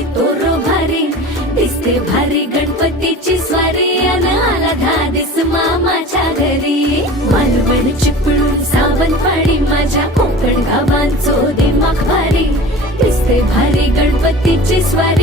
वारी तोरो भारी दिसते भारी गणपतीची स्वारी अन आला धादिस मामाच्या घरी मालवण चिपळूण सावंतवाडी माझ्या कोकण गावांचो दिमाग भारी दिसते भारी गणपतीची स्वारी